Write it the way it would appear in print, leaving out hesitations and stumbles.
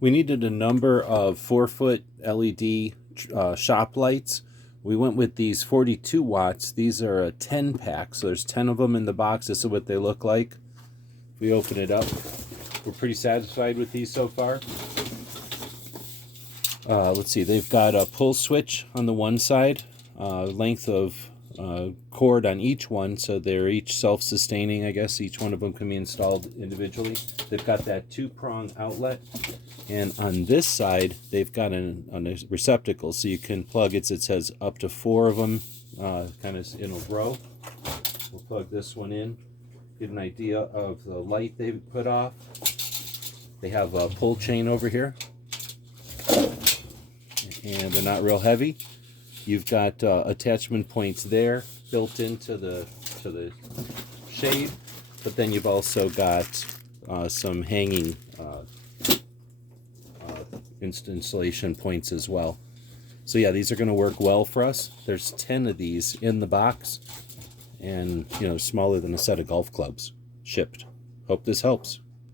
We needed a number of 4-foot LED shop lights. We went with these 42 watts. These are a 10 pack, so there's 10 of them in the box. This is what they look like. If we open it up, we're pretty satisfied with these so far. Let's see, they've got a pull switch on the one side, length of cord on each one, so they're each self-sustaining. I guess each one of them can be installed individually. They've got that 2-prong outlet, and on this side they've got a receptacle, so you can plug it. It says up to 4 of them, kind of in a row. We'll plug this one in, get an idea of the light they put off. They have a pull chain over here, and they're not real heavy. You've got attachment points there built into the shade, but then you've also got some hanging installation points as well. So yeah, these are going to work well for us. There's 10 of these in the box, and smaller than a set of golf clubs shipped. Hope this helps.